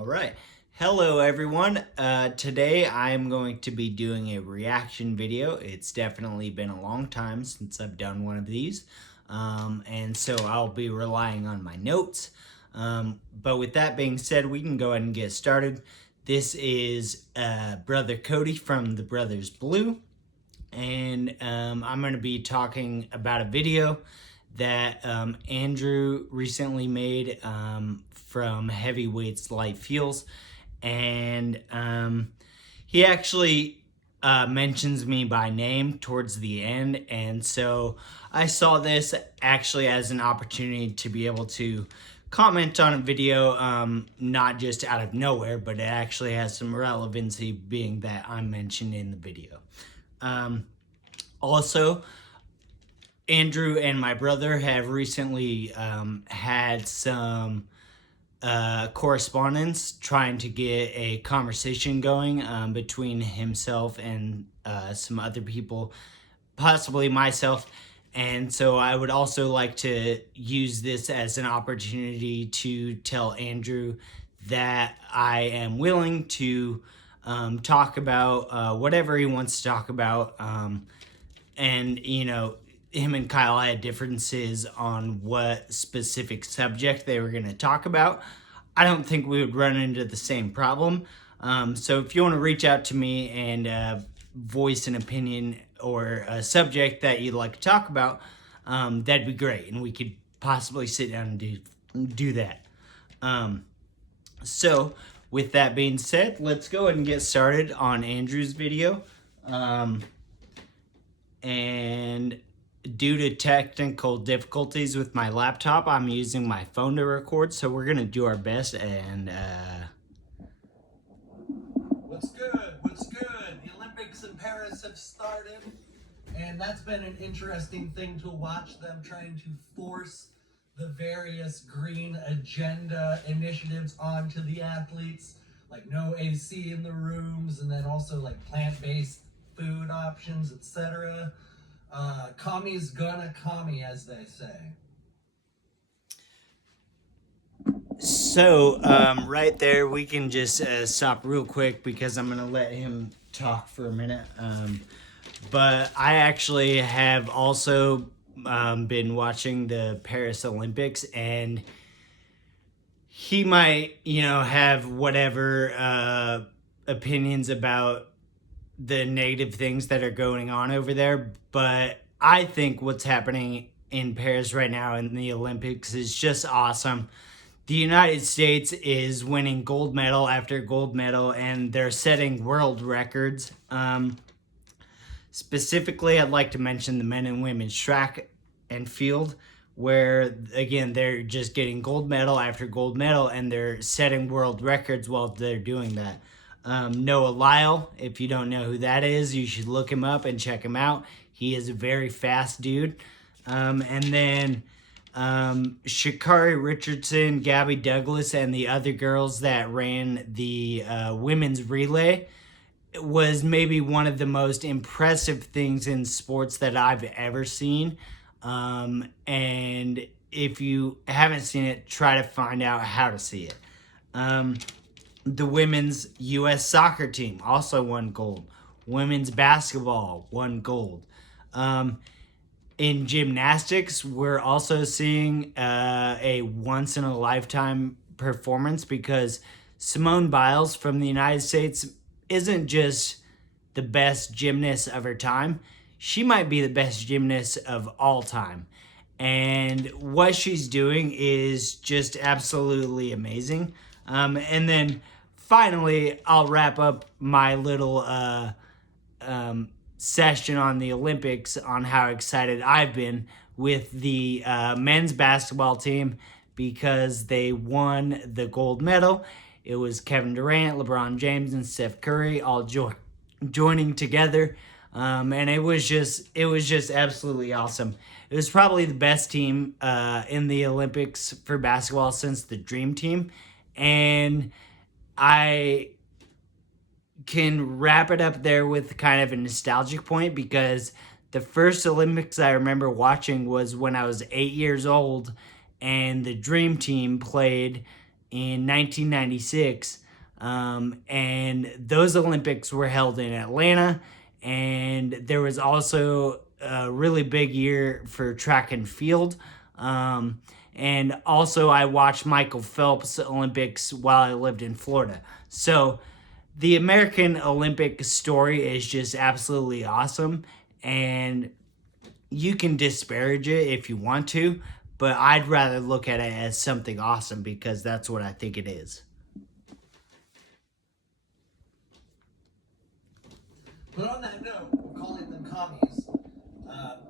All right. Hello, everyone. Today I am going to be doing a reaction video. It's definitely been a long time since I've done one of these. And so I'll be relying on my notes. But with that being said, we can go ahead and get started. This is Brother Cody from the Brothers Blue. And I'm going to be talking about a video that Andrew recently made from Heavyweights Light Fuels. And he actually mentions me by name towards the end. And so I saw this actually as an opportunity to be able to comment on a video, not just out of nowhere, but it actually has some relevancy being that I'm mentioned in the video. Also, Andrew and my brother have recently had some correspondence trying to get a conversation going between himself and some other people, possibly myself. And so I would also like to use this as an opportunity to tell Andrew that I am willing to talk about whatever he wants to talk about. And, you know, him and Kyle had differences on what specific subject they were going to talk about. I don't think we would run into the same problem. So if you want to reach out to me and voice an opinion or a subject that you'd like to talk about, that'd be great. And we could possibly sit down and do that. So with that being said, let's go ahead and get started on Andrew's video. And due to technical difficulties with my laptop, I'm using my phone to record, so we're gonna do our best. And What's good? What's good? The Olympics in Paris have started, and that's been an interesting thing to watch, them trying to force the various green agenda initiatives onto the athletes, like no AC in the rooms, and then also like plant-based food options, etc. Commies gonna commie, as they say. so right there, we can just stop real quick because I'm gonna let him talk for a minute. But I actually have also been watching the Paris Olympics, and he might, you know, have whatever opinions about the negative things that are going on over there, but I think what's happening in Paris right now in the Olympics is just awesome. The United States is winning gold medal after gold medal, and they're setting world records. Specifically, I'd like to mention the men and women's track and field, where, again, they're just getting gold medal after gold medal, and they're setting world records while they're doing that. Noah Lyle, if you don't know who that is, you should look him up and check him out. He is a very fast dude. And then Sha'Carri Richardson, Gabby Douglas, and the other girls that ran the women's relay was maybe one of the most impressive things in sports that I've ever seen. And if you haven't seen it, try to find out how to see it. The women's U.S. soccer team also won gold. Women's basketball won gold. In gymnastics, we're also seeing a once-in-a-lifetime performance because Simone Biles from the United States isn't just the best gymnast of her time. She might be the best gymnast of all time. And what she's doing is just absolutely amazing. And then finally, I'll wrap up my little session on the Olympics on how excited I've been with the men's basketball team because they won the gold medal. It was Kevin Durant, LeBron James, and Steph Curry all joining together. And it was just absolutely awesome. It was probably the best team in the Olympics for basketball since the Dream Team. And I can wrap it up there with kind of a nostalgic point because the first Olympics I remember watching was when I was 8 years old and the Dream Team played in 1996. And those Olympics were held in Atlanta. And there was also a really big year for track and field. And also, I watched Michael Phelps Olympics while I lived in Florida. So the American Olympic story is just absolutely awesome. And you can disparage it if you want to, but I'd rather look at it as something awesome because that's what I think it is. But on that note, calling them commies,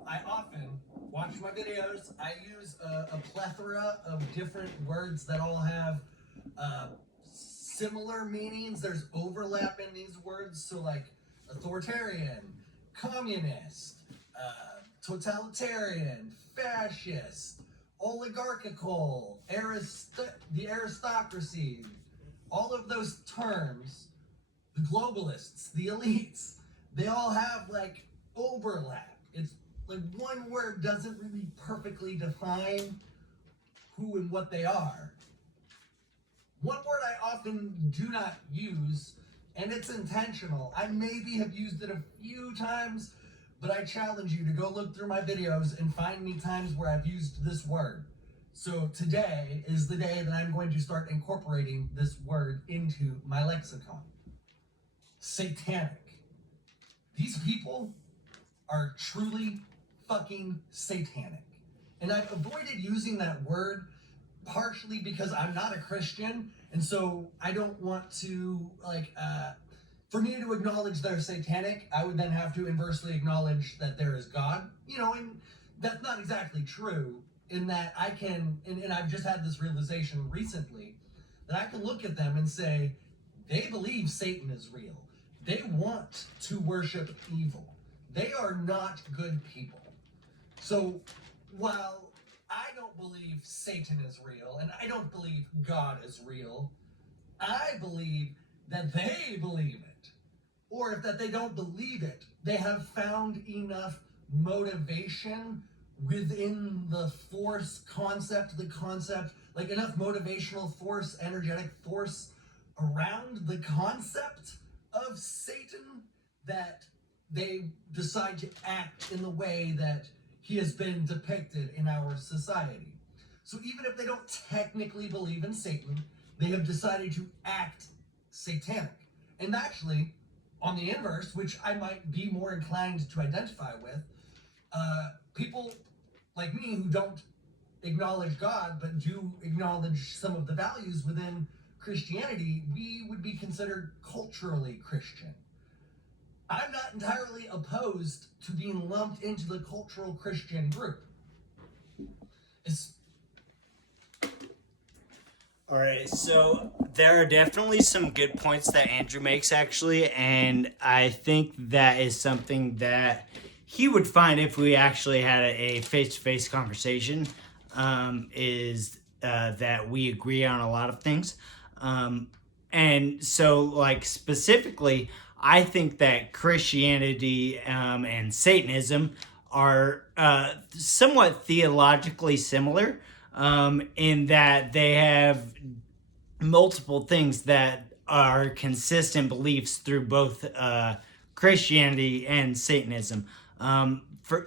I often watch my videos. I use a plethora of different words that all have similar meanings. There's overlap in these words. So, like authoritarian, communist, totalitarian, fascist, oligarchical, the aristocracy, all of those terms, the globalists, the elites, they all have like overlap. It's like one word doesn't really perfectly define who and what they are. One word I often do not use, and it's intentional. I maybe have used it a few times, but I challenge you to go look through my videos and find me times where I've used this word. So today is the day that I'm going to start incorporating this word into my lexicon. Satanic. These people are truly fucking satanic. And I've avoided using that word partially because I'm not a Christian, and so I don't want to, for me to acknowledge they're satanic, I would then have to inversely acknowledge that there is God. And that's not exactly true, in that I can, and I've just had this realization recently, that I can look at them and say, they believe Satan is real. They want to worship evil. They are not good people. So while I don't believe Satan is real, and I don't believe God is real, I believe that they believe it. Or if that they don't believe it, they have found enough motivation within the force concept, like enough motivational force, energetic force around the concept of Satan that they decide to act in the way that he has been depicted in our society. So even if they don't technically believe in Satan, they have decided to act satanic. And actually, on the inverse, which I might be more inclined to identify with, people like me who don't acknowledge God but do acknowledge some of the values within Christianity, we would be considered culturally Christian. I'm not entirely opposed to being lumped into the cultural Christian group. All right, so there are definitely some good points that Andrew makes, actually, and I think that is something that he would find if we actually had a face-to-face conversation, is that we agree on a lot of things. And so, like, specifically, I think that Christianity and Satanism are somewhat theologically similar, in that they have multiple things that are consistent beliefs through both Christianity and Satanism.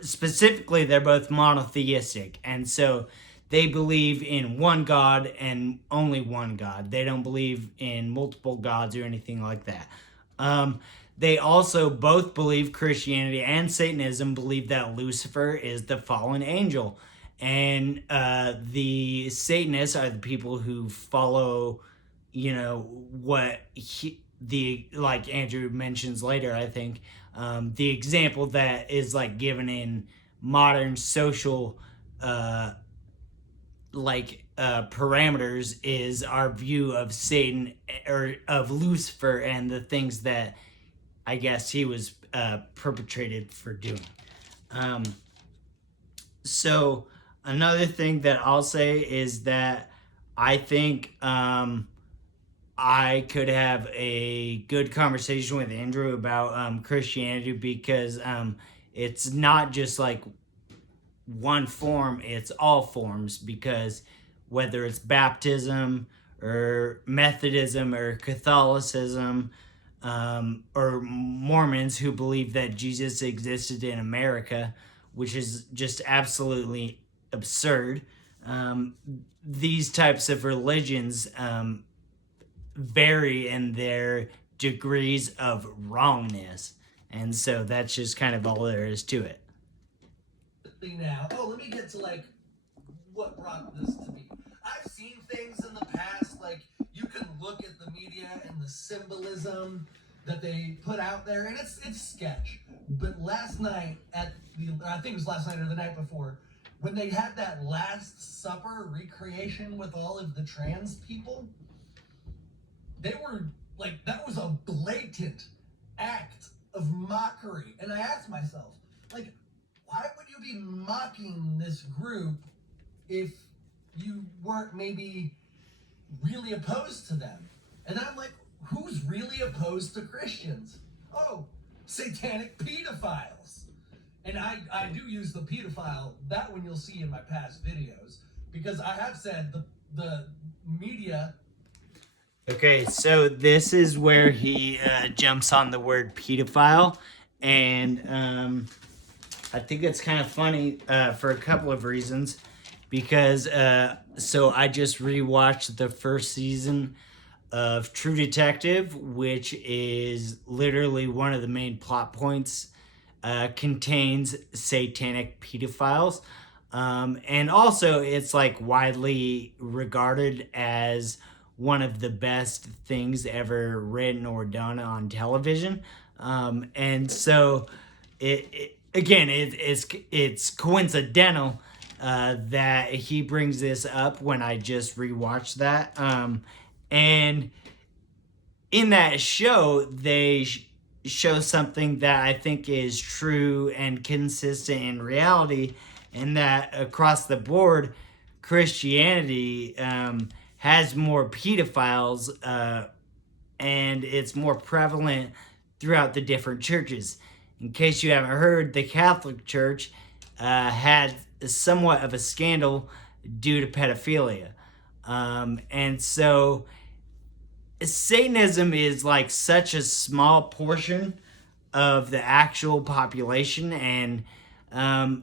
Specifically, they're both monotheistic, and so they believe in one God and only one God. They don't believe in multiple gods or anything like that. They also both believe, Christianity and Satanism believe, that Lucifer is the fallen angel. And the Satanists are the people who follow, what like Andrew mentions later, I think, the example that is like given in modern social parameters is our view of Satan, or of Lucifer, and the things that I guess he was perpetrated for doing. So another thing that I'll say is that I think I could have a good conversation with Andrew about Christianity, because it's not just like one form, it's all forms, because whether it's baptism or Methodism or Catholicism, or Mormons who believe that Jesus existed in America, which is just absolutely absurd. These types of religions vary in their degrees of wrongness. And so that's just kind of all there is to it. Now, let me get to like what brought this to me. I've seen things in the past, like you can look at the media and the symbolism that they put out there, and it's sketch. But last night I think it was last night or the night before, when they had that Last Supper recreation with all of the trans people, they were like, that was a blatant act of mockery. And I asked myself, like, why would you be mocking this group if you weren't maybe really opposed to them? And I'm like, who's really opposed to Christians? Oh, satanic pedophiles. And I do use the pedophile, that one you'll see in my past videos, because I have said the media. Okay, so this is where he jumps on the word pedophile, and I think it's kind of funny for a couple of reasons, because so I just rewatched the first season of True Detective, which is literally one of the main plot points, contains satanic pedophiles, and also it's like widely regarded as one of the best things ever written or done on television, and so it's coincidental that he brings this up when I just rewatched that. And in that show, they show something that I think is true and consistent in reality, and that across the board, Christianity has more pedophiles, and it's more prevalent throughout the different churches. In case you haven't heard, the Catholic Church had somewhat of a scandal due to pedophilia. And so Satanism is like such a small portion of the actual population. And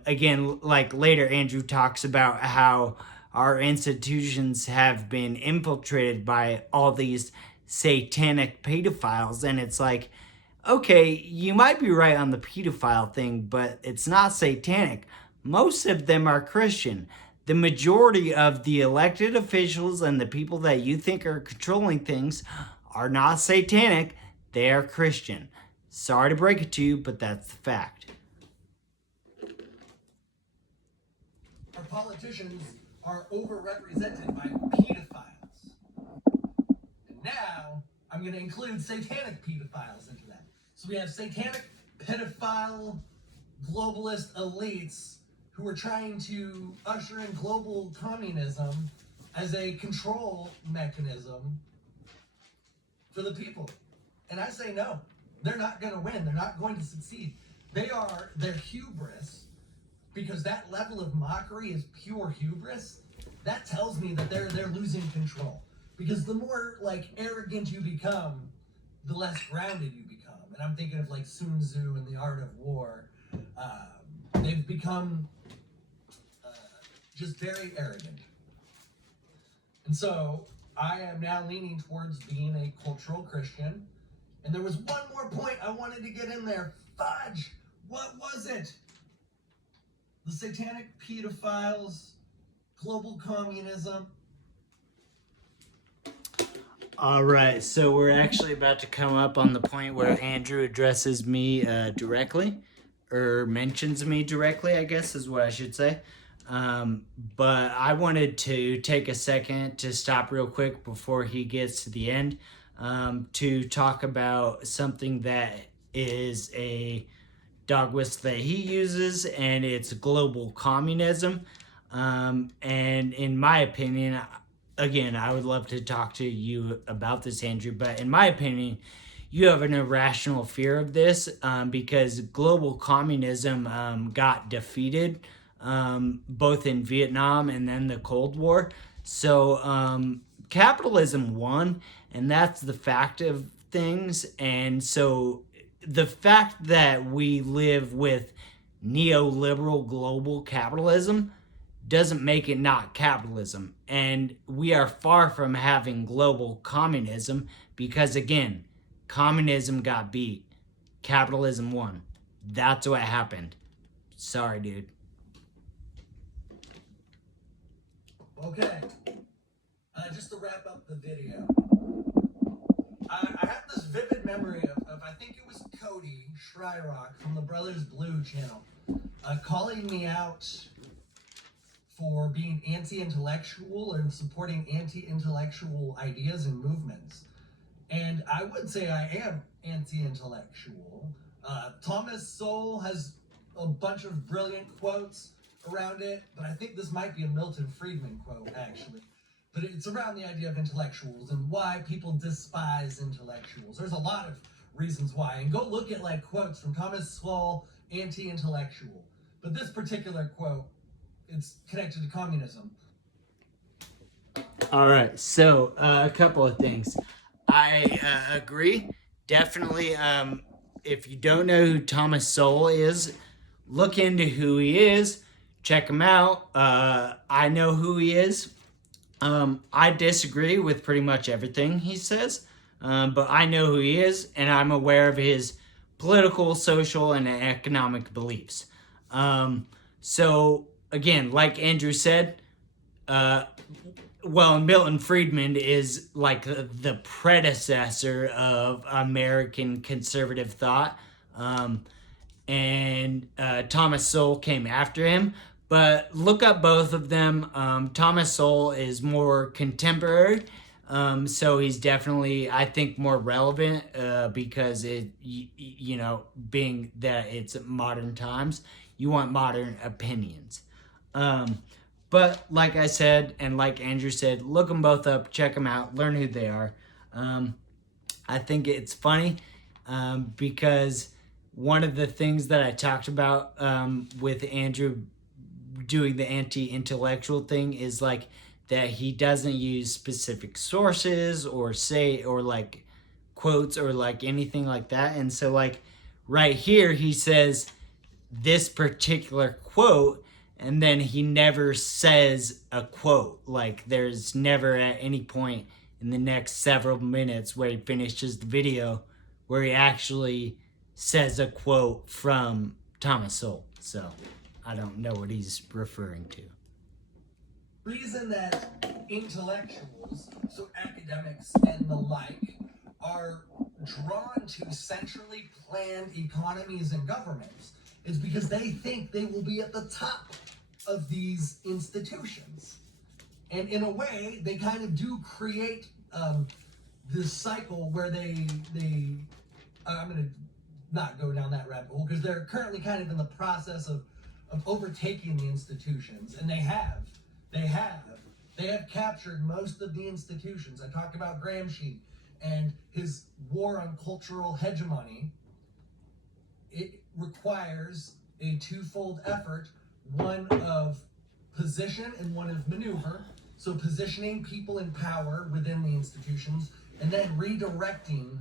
again, like later, Andrew talks about how our institutions have been infiltrated by all these satanic pedophiles. And it's like, okay, you might be right on the pedophile thing, but it's not satanic. Most of them are Christian. The majority of the elected officials and the people that you think are controlling things are not satanic. They are Christian. Sorry to break it to you, but that's the fact. Our politicians are overrepresented by pedophiles. And now I'm going to include satanic pedophiles into that. So we have satanic pedophile globalist elites who are trying to usher in global communism as a control mechanism for the people. And I say no. They're not going to win. They're not going to succeed. Their hubris, because that level of mockery is pure hubris, that tells me that they're losing control. Because the more like arrogant you become, the less grounded you become. And I'm thinking of like Sun Tzu and the Art of War. They've become just very arrogant. And so I am now leaning towards being a cultural Christian. And there was one more point I wanted to get in there. Fudge! What was it? The satanic pedophiles, global communism. All right, so we're actually about to come up on the point where Andrew addresses me directly, or mentions me directly, I guess is what I should say. But I wanted to take a second to stop real quick before he gets to the end, to talk about something that is a dog whistle that he uses, and it's global communism. And in my opinion, again, I would love to talk to you about this, Andrew, but in my opinion, you have an irrational fear of this, because global communism got defeated, both in Vietnam and then the Cold War. So capitalism won, and that's the fact of things. And so the fact that we live with neoliberal global capitalism doesn't make it not capitalism. And we are far from having global communism because, again, communism got beat, capitalism won. That's what happened. Sorry, dude. Okay, just to wrap up the video, I have this vivid memory of I think it was Cody Shryrock from the Brothers Blue channel calling me out for being anti-intellectual or supporting anti-intellectual ideas and movements. And I would say I am anti-intellectual. Thomas Sowell has a bunch of brilliant quotes around it, but I think this might be a Milton Friedman quote, actually. But it's around the idea of intellectuals and why people despise intellectuals. There's a lot of reasons why. And go look at like quotes from Thomas Sowell, anti-intellectual. But this particular quote, it's connected to communism. All right, so a couple of things. I agree. Definitely, if you don't know who Thomas Sowell is, look into who he is. Check him out. I know who he is. I disagree with pretty much everything he says, but I know who he is, and I'm aware of his political, social, and economic beliefs. So, again, like Andrew said, Milton Friedman is like the predecessor of American conservative thought, and Thomas Sowell came after him. But look up both of them. Thomas Sowell is more contemporary, so he's definitely, I think, more relevant because being that it's modern times, you want modern opinions. But like I said, and like Andrew said, look them both up, check them out, learn who they are. I think it's funny because one of the things that I talked about with Andrew doing the anti-intellectual thing is like that he doesn't use specific sources or say or like quotes or like anything like that. And so like right here he says this particular quote, and then he never says a quote. Like there's never at any point in the next several minutes where he finishes the video where he actually says a quote from Thomas Sowell. So I don't know what he's referring to. Reason that intellectuals, so academics and the like, are drawn to centrally planned economies and governments is because they think they will be at the top of these institutions. And in a way, they kind of do create this cycle where they I'm going to not go down that rabbit hole because they're currently kind of in the process of overtaking the institutions, and they have captured most of the institutions. I talked about Gramsci and his war on cultural hegemony. It requires a twofold effort, one of position and one of maneuver. So positioning people in power within the institutions and then redirecting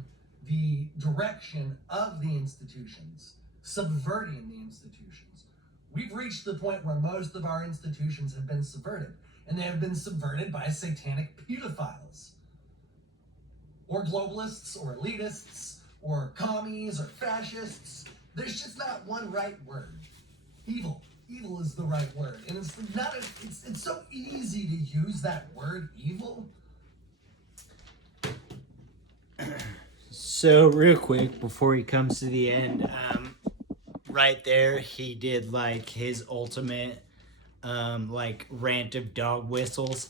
the direction of the institutions, subverting the institutions. We've reached the point where most of our institutions have been subverted, and they have been subverted by satanic pedophiles, or globalists, or elitists, or commies, or fascists. There's just not one right word. Evil. Evil is the right word, and it's so easy to use that word, evil. So real quick before he comes to the end, right there he did like his ultimate like rant of dog whistles,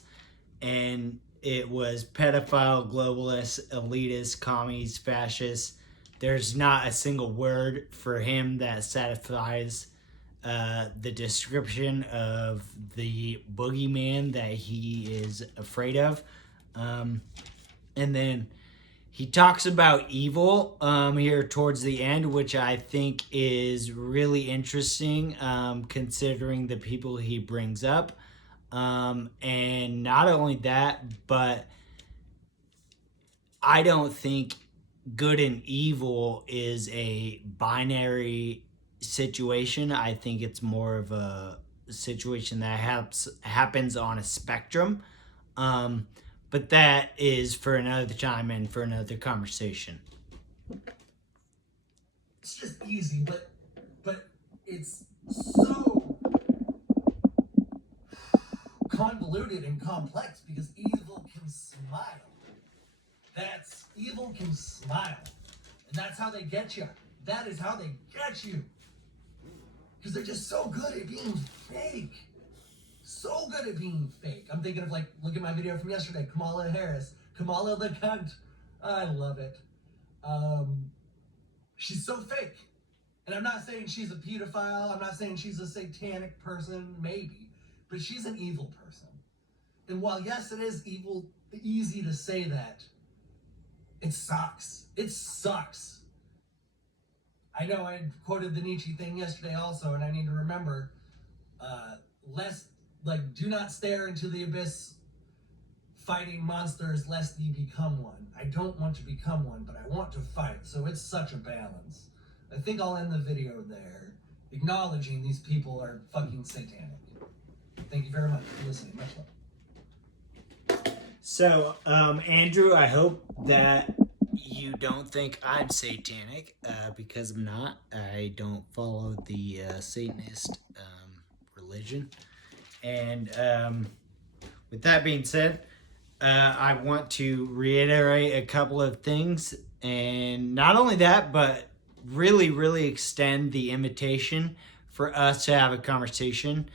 and it was pedophile, globalist, elitist, commies, fascists. There's not a single word for him that satisfies the description of the boogeyman that he is afraid of. And then he talks about evil here towards the end, which I think is really interesting considering the people he brings up. And not only that, but I don't think good and evil is a binary situation. I think it's more of a situation that happens on a spectrum. Um, but that is for another time and for another conversation. It's just easy, but it's so convoluted and complex because evil can smile. That's evil can smile. And that's how they get you. That is how they get you. Because they're just so good at being fake. So good at being fake. I'm thinking of, like, look at my video from yesterday, Kamala Harris. Kamala the cunt. I love it. She's so fake. And I'm not saying she's a pedophile. I'm not saying she's a satanic person, maybe. But she's an evil person. And while, yes, it is easy to say that, it sucks. It sucks. I know I quoted the Nietzsche thing yesterday also, and I need to remember, do not stare into the abyss fighting monsters lest ye become one. I don't want to become one, but I want to fight. So it's such a balance. I think I'll end the video there, acknowledging these people are fucking satanic. Thank you very much for listening. Much love. So, Andrew, I hope that you don't think I'm satanic, because I'm not. I don't follow the Satanist religion. And with that being said, I want to reiterate a couple of things. And not only that, but really, really extend the invitation for us to have a conversation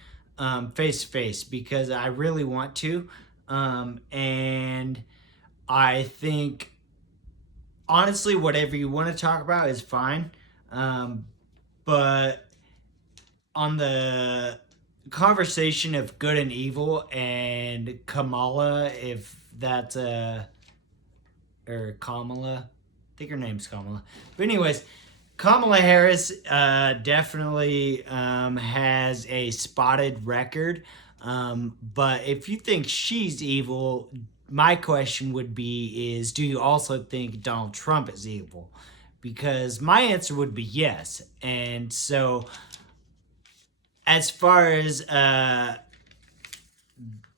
face to face, because I really want to. And I think, honestly, whatever you want to talk about is fine. But on the conversation of good and evil and Kamala, if that's or Kamala, I think her name's Kamala. But anyways, Kamala Harris definitely has a spotted record. But if you think she's evil, my question would be is, do you also think Donald Trump is evil? Because my answer would be yes. And so as far as the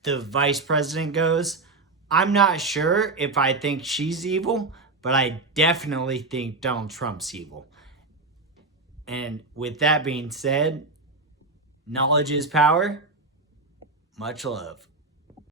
vice president goes, I'm not sure if I think she's evil, but I definitely think Donald Trump's evil. And with that being said, knowledge is power. Much love.